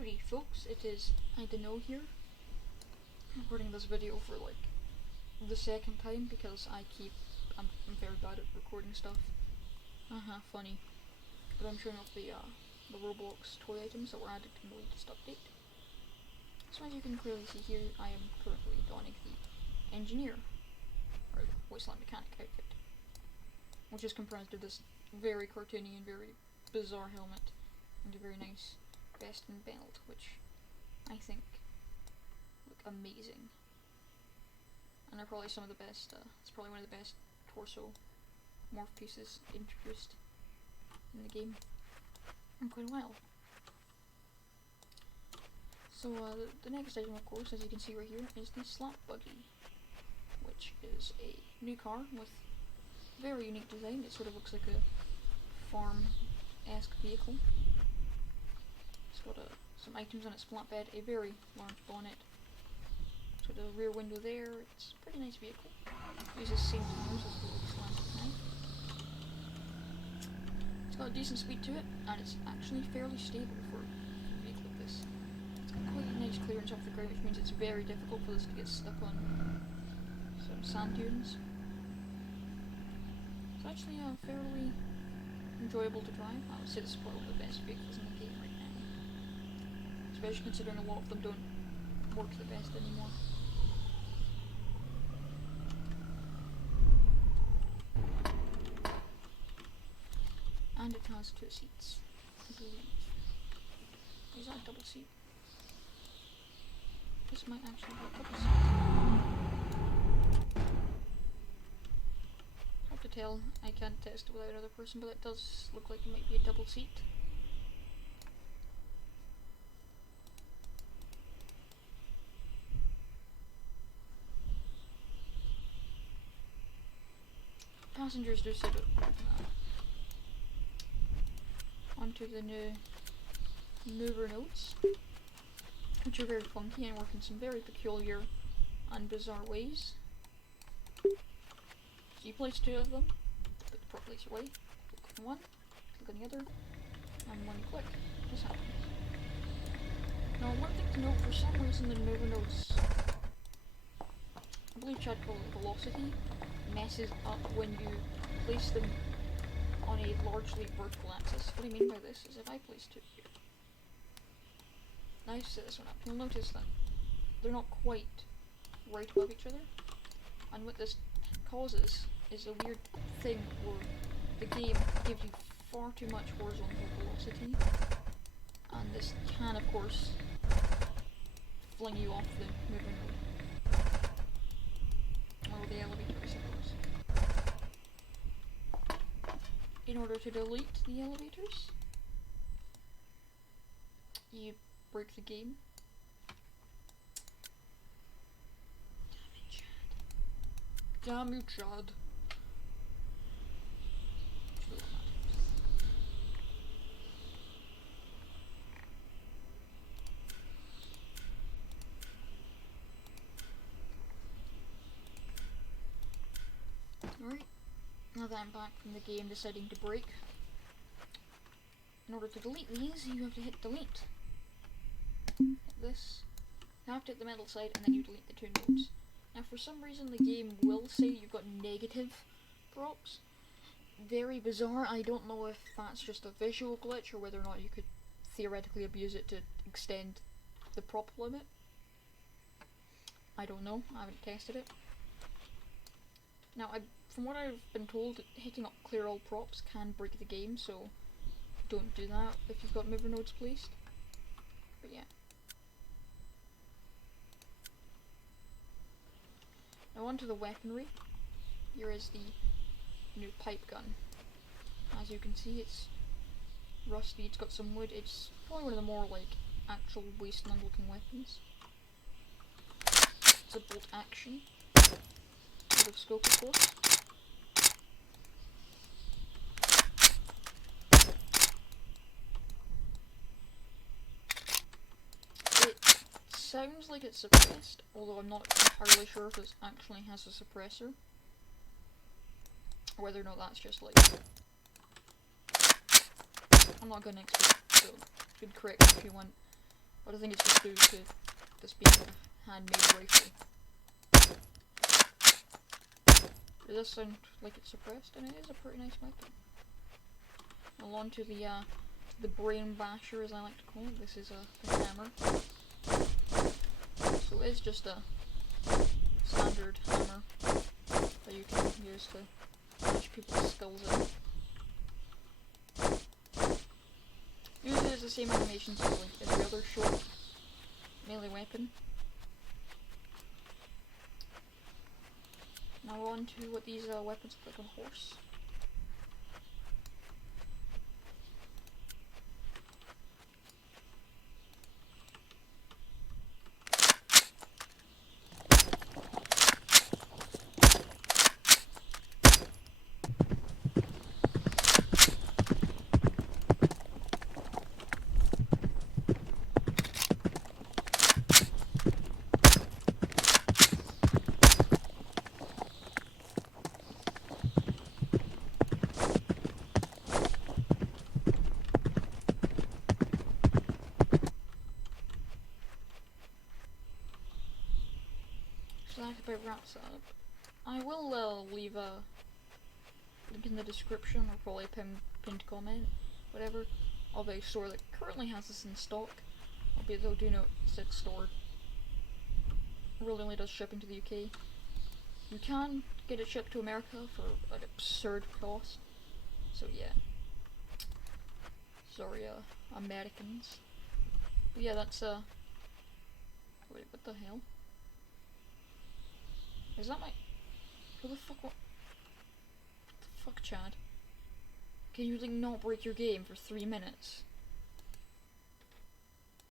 Howdy folks, it is I Dunno here. I'm recording this video for like the second time because I'm very bad at recording stuff. Funny. But I'm showing off the Roblox toy items that were added in the latest update. So as you can clearly see here, I am currently donning the engineer, or the wasteland mechanic outfit, which is comprised of this very cartoony and very bizarre helmet, and a very nice vest and belt, which I think look amazing. And they're probably some of the best, it's probably one of the best torso morph pieces introduced in the game in quite a while. So the next item, of course, as you can see right here, is the Slap Buggy, which is a new car with very unique design. It sort of looks like a farm-esque vehicle. It's got some items on its flatbed, a very large bonnet. It's got a rear window there. It's a pretty nice vehicle. It uses the same tires as the wasteland mechanic. It's got a decent speed to it, and it's actually fairly stable for a vehicle like this. It's got quite a nice clearance off the ground, which means it's very difficult for this to get stuck on some sand dunes. It's actually fairly enjoyable to drive. I would say this is probably one of the best vehicles in the game right now, especially considering a lot of them don't work the best anymore. And it has 2 seats, I believe. Is that a double seat? This might actually be a double seat. Hard to tell, I can't test it without another person, but it does look like it might be a double seat. Passengers do sit onto the new mover notes, which are very funky and work in some very peculiar and bizarre ways. So you place 2 of them, put the prop laser away, click on one, click on the other, and when you click, this happens. Now one thing to note, for some reason the mover notes, I believe Chad called it velocity, messes up when you place them on a largely vertical axis. What I mean by this is if I place 2 here, now I set this one up, you'll notice that they're not quite right above each other, and what this causes is a weird thing where the game gives you far too much horizontal velocity, and this can of course fling you off the moving road, or the elevator I suppose. In order to delete the elevators, you break the game. Damn you, Chad. Alright, now that I'm back from the game deciding to break, in order to delete these, you have to hit delete. Hit this. You have to hit the middle side and then you delete the 2 nodes. Now for some reason the game will say you've got negative props. Very bizarre. I don't know if that's just a visual glitch or whether or not you could theoretically abuse it to extend the prop limit. I don't know. I haven't tested it. Now, from what I've been told, hitting up clear all props can break the game, so don't do that if you've got mover nodes placed. But yeah. Now onto the weaponry. Here is the new pipe gun. As you can see, it's rusty, it's got some wood, it's probably one of the more like actual wasteland looking weapons. It's a bolt action. Out of scope of course. It sounds like it's suppressed, although I'm not entirely sure if it actually has a suppressor. Or whether or not that's just like... I'm not going to expert, so you could correct me if you want. But I think it's just due to this being a handmade rifle. Does this sound like it's suppressed? And it is a pretty nice weapon. Now on to the brain basher, as I like to call it. This is the hammer. So it's just a standard hammer that you can use to punch people's skulls in. Uses the same animations as like every other short melee weapon. Now we're on to what these weapons look like on a horse. So that about wraps it up. I will leave a link in the description, or probably a pinned comment, whatever, of a store that currently has this in stock. Albeit though, do note it's store really only does shipping to the UK. You can get it shipped to America for an absurd cost. So yeah. Sorry, Americans. But yeah, that's wait, what the hell? Is that my... Who the fuck, what the fuck, Chad? Can you, like, not break your game for 3 minutes?